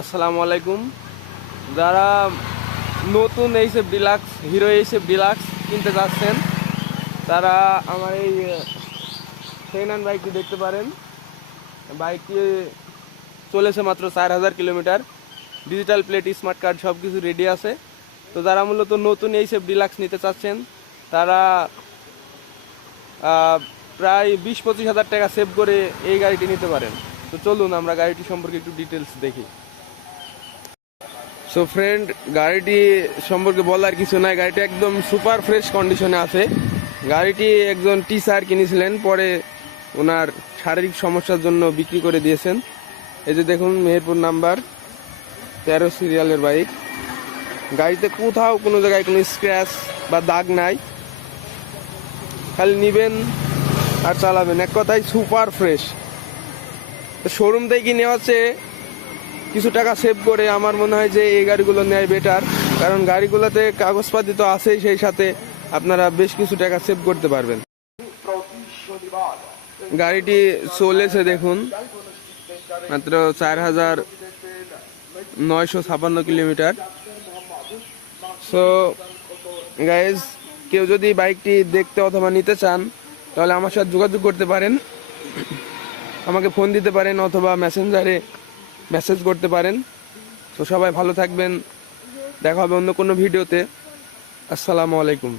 আসসালামু আলাইকুম। যারা নতুন HF deluxe hero HF deluxe কিনতে যাচ্ছেন তারা আমার এই সেকেন্ড বাইকটি দেখতে পারেন। বাইকটি চলেছে মাত্র 4000 kilometre. Digital plate, smart card সব কিছু রেডি আছে। তো যারা মূলত নতুন এইচএফ ডিলাক্স নিতে চাচ্ছেন তারা প্রায় 20-25 হাজার টাকা সেভ করে এই গাড়িটি নিতে পারেন। তো চলুন আমরা গাড়িটি সম্পর্কে একটু ডিটেলস দেখি। সো ফ্রেন্ড, গাড়িটি সম্পর্কে বলার কিছু নাই, গাড়িটি একদম সুপার ফ্রেশ কন্ডিশনে আছে। গাড়িটি একজন টিচার কিনেছিলেন, পরে ওনার শারীরিক সমস্যার জন্য বিক্রি করে দিয়েছেন। এই যে দেখুন, মেহেরপুর নাম্বার 13 সিরিয়ালের বাইক। গাড়িতে কোথাও কোনো জায়গায় কোনো স্ক্র্যাচ বা দাগ নাই, খালি নিবেন আর চালাবেন। এক কথায় সুপার ফ্রেশ। শোরুম থেকে নেওয়া হচ্ছে কিছু টাকা সেভ করে আমার মনে হয় যে এই গাড়িগুলো নেয় বেটার, কারণ গাড়িগুলোতে কাগজপাতি তো আছেই, সেই সাথে আপনারা বেশ কিছু টাকা সেভ করতে পারবেন। গাড়িটি চলেছে দেখুন মাত্র 4956 কিলোমিটার। সো গাইজ, কেউ যদি বাইকটি দেখতে অথবা নিতে চান তাহলে আমার সাথে যোগাযোগ করতে পারেন, আমাকে ফোন দিতে পারেন অথবা মেসেঞ্জারে মেসেজ করতে পারেন। তো সবাই ভালো থাকবেন, দেখা হবে অন্য কোনো ভিডিওতে। আসসালামু আলাইকুম।